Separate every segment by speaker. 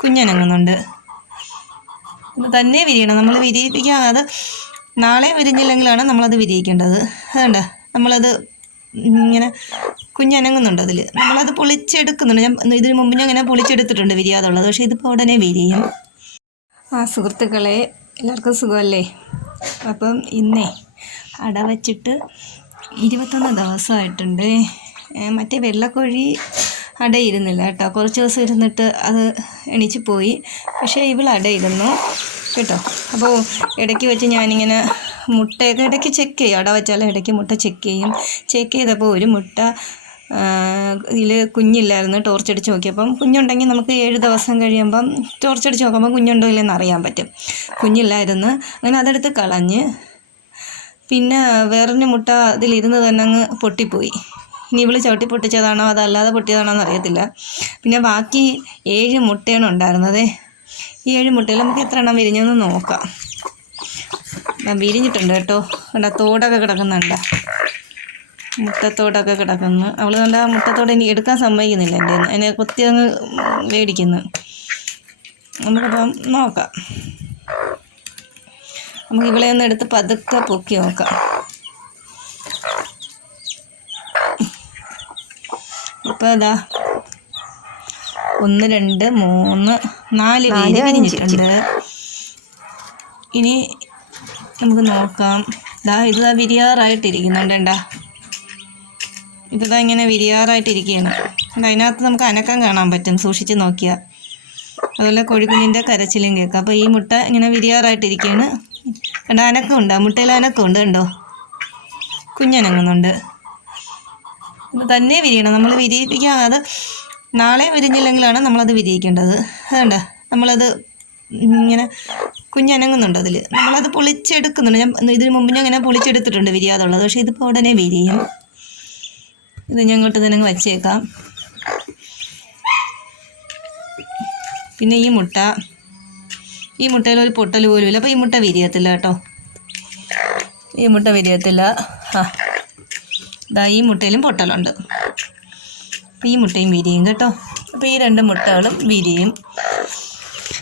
Speaker 1: കുഞ്ഞനങ്ങുന്നുണ്ട് ഇത് തന്നെ വിരിയണം. നമ്മൾ വിരിയിപ്പിക്കാൻ അത് നാളെ വിരിഞ്ഞില്ലെങ്കിലാണ് നമ്മളത് വിരിയിക്കേണ്ടത്. അതുകൊണ്ട് നമ്മളത് ഇങ്ങനെ കുഞ്ഞനങ്ങുന്നുണ്ട് അതിൽ നമ്മളത് പൊളിച്ചെടുക്കുന്നുണ്ട്. ഞാൻ ഇതിനു മുമ്പ് ഞാൻ ഇങ്ങനെ പൊളിച്ചെടുത്തിട്ടുണ്ട് വിരിയാതുള്ളത്. പക്ഷേ ഇതിപ്പോൾ ഉടനെ വിരിയും. ആ സുഹൃത്തുക്കളെ എല്ലാവർക്കും സുഖമല്ലേ? അപ്പം ഇന്നേ അട വച്ചിട്ട് ഇരുപത്തൊന്ന് ദിവസമായിട്ടുണ്ട്. മറ്റേ വെള്ളക്കോഴി അടയിരുന്നില്ല കേട്ടോ. കുറച്ച് ദിവസം ഇരുന്നിട്ട് അത് എണീച്ച് പോയി. പക്ഷേ ഇവൾ അടയിരുന്നു. കേട്ടോ. അപ്പോൾ ഇടയ്ക്ക് വെച്ച് ഞാനിങ്ങനെ മുട്ടയൊക്കെ ഇടയ്ക്ക് ചെക്ക് ചെയ്യും. അട വെച്ചാൽ ഇടയ്ക്ക് മുട്ട ചെക്ക് ചെയ്യും. ചെക്ക് ചെയ്തപ്പോൾ ഒരു മുട്ട ഇതിൽ കുഞ്ഞില്ലായിരുന്നു. ടോർച്ചടിച്ച് നോക്കിയപ്പം കുഞ്ഞുണ്ടെങ്കിൽ നമുക്ക് ഏഴ് ദിവസം കഴിയുമ്പം ടോർച്ചടിച്ച് നോക്കുമ്പോൾ കുഞ്ഞുണ്ടോ ഇല്ലെന്ന് അറിയാൻ പറ്റും. കുഞ്ഞില്ലായിരുന്നു. അങ്ങനെ അതെടുത്ത് കളഞ്ഞ്. പിന്നെ വേറൊരു മുട്ട അതിലിരുന്ന് തന്നെ അങ്ങ് പൊട്ടിപ്പോയി. ഇനി ഇവൾ ചവിട്ടി പൊട്ടിച്ചതാണോ? അതല്ലാതെ പൊട്ടിയതാണോ എന്ന് അറിയത്തില്ല. പിന്നെ ബാക്കി ഏഴ് മുട്ടയാണ് ഉണ്ടായിരുന്നത് ഈ ഏഴ് മുട്ടയിൽ നമുക്ക് എത്ര എണ്ണം വിരിഞ്ഞെന്ന് നോക്കാം. വിരിഞ്ഞിട്ടുണ്ട് കേട്ടോ. കണ്ട തോടൊക്കെ കിടക്കുന്നുണ്ട്. മുട്ടത്തോടൊക്കെ കിടക്കുന്നു. അവൾ നല്ല മുട്ടത്തോട് ഇനി എടുക്കാൻ സമ്മതിക്കുന്നില്ല എന്റെ അതിനെ കൊത്തി അങ്ങ് മേടിക്കുന്നു. നമുക്കപ്പം നോക്കാം. നമുക്ക് ഇവളെ ഒന്ന് എടുത്ത് പതുക്കെ പൊക്കി നോക്കാം. ഇപ്പോൾ ഇതാ ഒന്ന് രണ്ട് മൂന്ന് നാല് വിരിഞ്ഞിട്ടുണ്ട് ഇനി നമുക്ക് നോക്കാം. ഇതാ ഇത് വിരിയാറായിട്ടിരിക്കുന്നുണ്ട് വിരിയാറായിട്ടിരിക്കുന്നുണ്ടാ ഇതാ ഇങ്ങനെ വിരിയാറായിട്ടിരിക്കുകയാണ്. അതിനകത്ത് നമുക്ക് അനക്കം കാണാൻ പറ്റും. സൂക്ഷിച്ച് നോക്കിയാൽ അതുപോലെ കോഴിക്കുഞ്ഞിന്റെ കരച്ചിലും കേൾക്കാം. അപ്പോൾ ഈ മുട്ട ഇങ്ങനെ വിരിയാറായിട്ടിരിക്കുകയാണ്. കണ്ടോ അനക്കമുണ്ട്. ആ മുട്ടയിൽ അനക്കമുണ്ട് കണ്ടോ? കുഞ്ഞനങ്ങുന്നുണ്ട്. തന്നെ വിരിയണം. നമ്മൾ വിരിയിപ്പിക്കാൻ അത് നാളെ വിരിഞ്ഞില്ലെങ്കിലാണ് നമ്മളത് വിരിയിക്കേണ്ടത്. അതുകൊണ്ട് നമ്മളത് ഇങ്ങനെ കുഞ്ഞനങ്ങുന്നുണ്ട് അതിൽ നമ്മളത് പൊളിച്ചെടുക്കുന്നുണ്ട്. ഞാൻ ഇതിന് മുമ്പ് ഞാൻ ഇങ്ങനെ പൊളിച്ചെടുത്തിട്ടുണ്ട് വിരിയാതുള്ളത്. പക്ഷേ ഇതിപ്പോൾ ഉടനെ വിരിയും. ഇത് ഞാൻ ഇങ്ങോട്ട് തന്നെ വച്ചേക്കാം. പിന്നെ ഈ മുട്ട. ഈ മുട്ടയിൽ ഒരു പൊട്ടൽ പോലും ഇല്ല അപ്പോൾ ഈ മുട്ട വിരിയത്തില്ല കേട്ടോ. ഈ മുട്ട വിരിയത്തില്ല. ആ ഇതാ ഈ മുട്ടയിലും പൊട്ടലുണ്ട്. അപ്പോൾ ഈ മുട്ടയും വിരിയും കേട്ടോ. അപ്പോൾ ഈ രണ്ട് മുട്ടകളും വിരിയും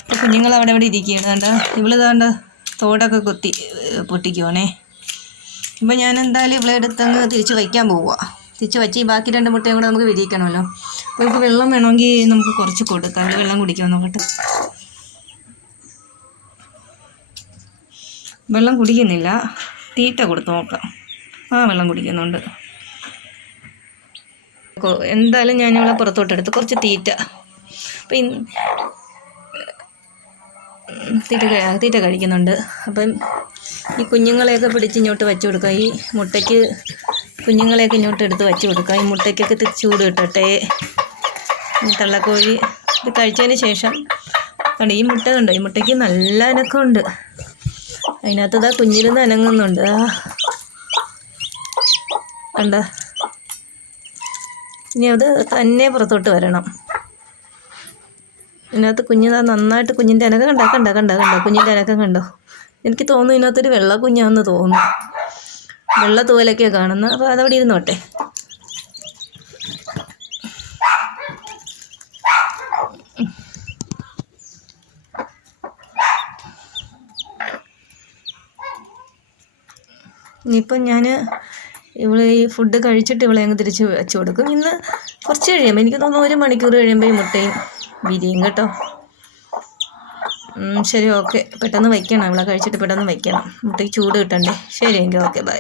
Speaker 1: അപ്പോൾ കുഞ്ഞുങ്ങൾ അവിടെ അവിടെ ഇരിക്കുകയാണ് കണ്ട? ഇവൾ താണ്ട തോടൊക്കെ കുത്തി പൊട്ടിക്കുവാണേ. ഇപ്പം ഞാൻ എന്തായാലും ഇവളെ എടുത്തങ്ങ് തിരിച്ച് വയ്ക്കാൻ പോവുക തിരിച്ച് വച്ച് ഈ ബാക്കി രണ്ട് മുട്ടയും കൂടെ നമുക്ക് വിരിയിക്കണമല്ലോ. അപ്പോൾ ഇപ്പോൾ വെള്ളം വേണമെങ്കിൽ നമുക്ക് കുറച്ച് കൊടുക്കാം. വെള്ളം കുടിക്കാൻ നോക്കട്ടെ. വെള്ളം കുടിക്കുന്നില്ല. തീറ്റ കൊടുത്ത് നോക്കാം. ആ വെള്ളം കുടിക്കുന്നുണ്ട്. എന്തായാലും ഞാൻ ഇവിടെ പുറത്തോട്ടെടുത്ത് കുറച്ച് തീറ്റ. അപ്പം തീറ്റ തീറ്റ കഴിക്കുന്നുണ്ട്. അപ്പം ഈ കുഞ്ഞുങ്ങളെയൊക്കെ പിടിച്ച് ഇങ്ങോട്ട് വെച്ച് കൊടുക്കുക. ഈ മുട്ടയ്ക്ക് കുഞ്ഞുങ്ങളെയൊക്കെ ഇങ്ങോട്ട് എടുത്ത് വെച്ച് കൊടുക്കുക. ഈ മുട്ടയ്ക്കൊക്കെ ചൂട് കിട്ടട്ടെ. തള്ളക്കോഴി ഇത് കഴിച്ചതിന് ശേഷം കണ്ട് ഈ മുട്ട കണ്ടോ? ഈ മുട്ടയ്ക്ക് നല്ല അനക്കമുണ്ട്. അതിനകത്ത് ഇതാ കുഞ്ഞിരുന്ന് അനങ്ങുന്നുണ്ട്. കണ്ട? ഇനി അത് തന്നെ പുറത്തോട്ട് വരണം. ഇതിനകത്ത് കുഞ്ഞിതാ നന്നായിട്ട് കുഞ്ഞിന്റെ അനക്കം കണ്ടോ? കണ്ടോ കണ്ടോ കണ്ടോ? കുഞ്ഞിന്റെ അനക്കം കണ്ടോ? എനിക്ക് തോന്നുന്നു ഇതിനകത്തൊരു വെള്ള കുഞ്ഞാന്ന് തോന്നുന്നു. വെള്ള തൂവലൊക്കെ കാണുന്നു അപ്പോൾ അതവിടെ ഇരുന്നോട്ടെ. ഇനിയിപ്പം ഞാൻ ഇവൾ ഈ ഫുഡ് കഴിച്ചിട്ട് ഇവളെ അങ്ങ് തിരിച്ച് വെച്ച് കൊടുക്കും. ഇന്ന് കുറച്ച് കഴിയുമ്പോൾ എനിക്ക് തോന്നുന്നു ഒരു മണിക്കൂർ കഴിയുമ്പോൾ ഈ മുട്ടയും വിരിയും കേട്ടോ. ശരി ഓക്കെ പെട്ടെന്ന് വയ്ക്കണം. ഇവളെ കഴിച്ചിട്ട് പെട്ടെന്ന് വയ്ക്കണം. മുട്ടയ്ക്ക് ചൂട് കിട്ടണ്ടേ? ശരി എങ്കിൽ ഓക്കെ ബൈ